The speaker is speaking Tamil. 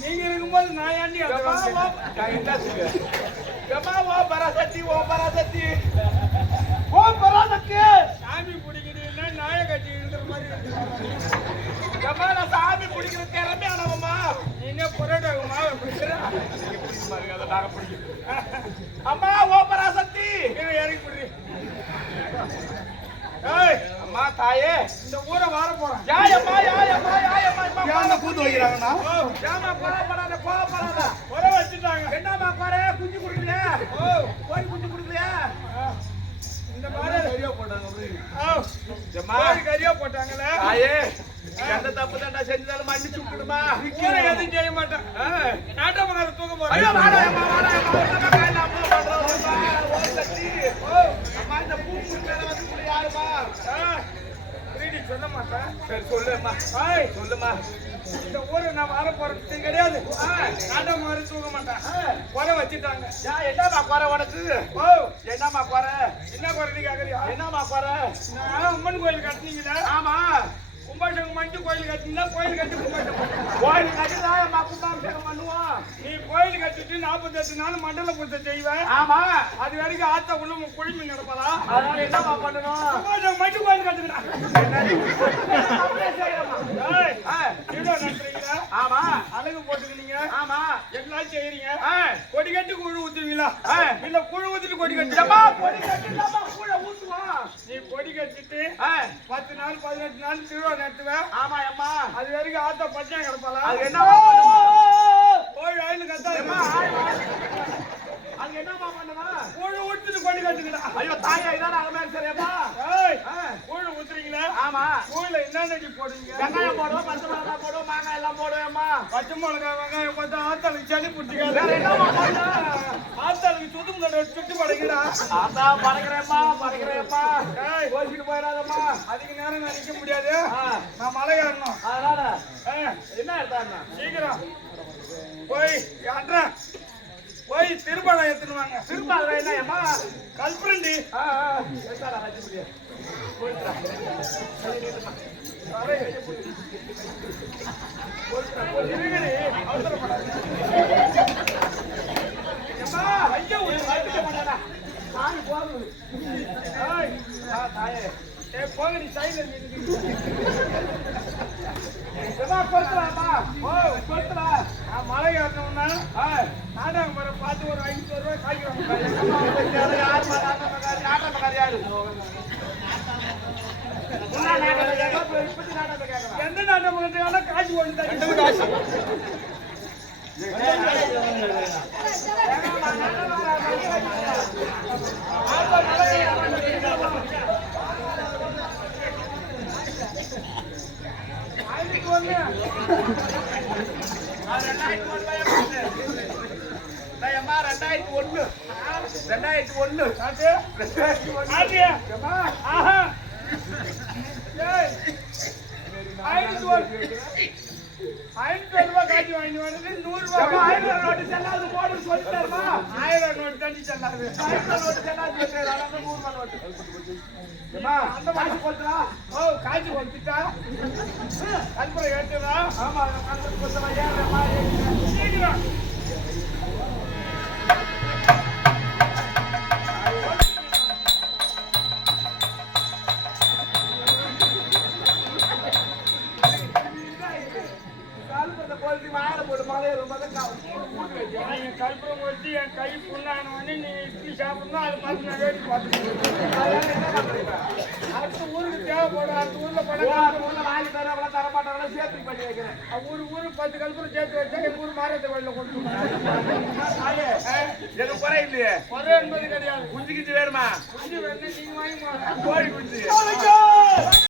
நீங்க இருக்கும்போது நான் ஏன்டி ஓ பராசக்தி ஓ பராசக்தி ஓ பராசக்தி சாமி பிடிக்கிறீங்கன்னா நாய கட்டி இருக்கிற மாதிரி நான் சாமி பிடிக்கிற திறமை ஆனவம்மா நீ என்ன பொரோட்டாக்கு மாவை பிடிக்கிற அம்மா ஓ பராசக்தி இறங்கி பிடி அம்மா தாயே இந்த ஊரை வார போறேன் யாயம்மா யாயம்மா யாயம்மா யானை கூத்து வைக்கிறாங்கண்ணா ஏமா கோவப்படாத கோவப்படாத குறை வச்சுட்டாங்க என்னம்மா குறை குஞ்சு கொடுக்கலையா கோழி குஞ்சு கொடுக்கலையா இந்த மாதிரி கரியா போட்டாங்க கரியா போட்டாங்களே தாயே எந்த தப்பு தாண்டா செஞ்சாலும் மன்னிச்சு விட்டுடுமா ஊரை எதுவும் செய்ய மாட்டேன் நாட்டமக்கார தூக்க போறேன் ஐயோ வாடாயம்மா வாடாயம்மா அம்மா பண்றோம் ஓ சக்தி அம்மா இந்த பூ மேல வந்து யாருமா சொல்ல மாட்டேன் சரி சொல்லுமா சொல்லுமா இந்த ஊரை நான் வார போறது கிடையாது நாட்டம் மாதிரி தூக்க மாட்டேன் குறை வச்சுட்டாங்க என்னம்மா குறை உனக்கு என்னம்மா குறை என்ன குறை நீ கேக்குறியா என்னம்மா குறை நான் அம்மன் கோயில் கட்டினீங்களா ஆமா கும்பாபிஷேகம் பண்ணிட்டு கோயில் கட்டினா கோயில் கட்டி கும்பாபிஷேகம் கோயில் கட்டிதான் அம்மா கும்பாபிஷேகம் பண்ணுவோம் நீ கோயில் கட்டிட்டு 48 நாள் மண்டல பூஜை செய்வேன் ஆமா அது வரைக்கும் ஆத்த உள்ள குழுமி நடப்பதா அதனால என்னம்மா பண்ணணும் கும்பாபிஷேகம் பண்ணிட்டு கோயில் கட்டுக்கிறேன் ஆமா அழகு போட்டுக்கிறீங்க ஆமா எல்லாம் செய்யறீங்க கொடி கட்டி குழு ஊத்துவீங்களா இல்ல குழு ஊத்திட்டு கொடி கட்டி கொடி கட்டி கூட ஊத்துவோம் நீ கொடி கட்டிட்டு 10 நாள் 18 நாள் திருவிழா நடத்துவேன் ஆமா அம்மா அது வரைக்கும் ஆத்தா பச்சையா கிடப்பாளா அது என்னம்மா கோயில் ஆயின்னு கத்தாதுமா அது என்னம்மா பண்ணுவா குழு ஊத்திட்டு கொடி கட்டுக்கிறா ஐயோ தாயா இதான் அகமே சரியாப்பா குழு ஊத்துறீங்களா ஆமா கோயில என்னென்ன போடுவீங்க வெங்காயம் போடுவோம் பச்சை மிளகாய் போடுவோம் மாங்காய் எல்லாம் போடுவேம்மா பச்சை மிளகாய் வெங்காயம் பார்த்தா ஆத்தாளுக்கு சளி பிடிச்சிக்காது வேற என்னம்மா பண்ண ஆத்தாளுக்கு சுத்தம் கட்ட சுத்தி படைக்கிறா ஆத்தா பறக்கிறேம்மா கோச்சிட்டு போயிடாதம்மா அதுக்கு நேரம் நான் நிக்க முடியாது நான் மலை ஏறணும் அதனால என்ன எடுத்தாருண்ணா சீக்கிரம் போய் அட்றேன் போய் திருப்பாளம் எடுத்துனுவாங்க திருப்பாளம் என்னம்மா கல்புரண்டி போங்க நீ சைட்ல மழை ஏறணும்னா நாடகம் வர பார்த்து ஒரு 500 ரூபாய் காய்க்கிறோம் எந்த நாடகம் காய்ச்சி ஓடுது காசு காட்சி வாங்கி வந்து 100 ரூபாய் 1000 நோட்டு செல்லாது போடு சொல்லிட்டாருமா 1000 நோட்டு தண்ணி செல்லாது 1000 நோட்டு செல்லாது சொல்றாரு 100 ரூபாய் நோட்டு அந்த மாதிரி போடுறா காட்சி வந்துட்டா கல்புரம் ஏத்துறா ஆமா கல்புரம் போடுறா ஏறமா சீக்கிரம் கல்புரம் வச்சு என் கை புண்ணானவனே நீ இட்லி சாப்பிடணும் அது மாதிரி நான் வேடி பார்த்துருக்கேன் அடுத்த ஊருக்கு தேவைப்படும் அடுத்த ஊர்ல படம் வாங்கி தரமாட்டாங்களா சேர்த்து பண்ணி வைக்கிறேன் ஊருக்கு 10 கல்புரம் சேர்த்து வச்சா எங்க ஊர் மாரியத்தை கோயில கொண்டு எனக்கு குறை இல்லையே குறை என்பது கிடையாது குஞ்சு கிஞ்சு வேணுமா குஞ்சு வேணும் நீங்க வாங்கி கோழி குஞ்சு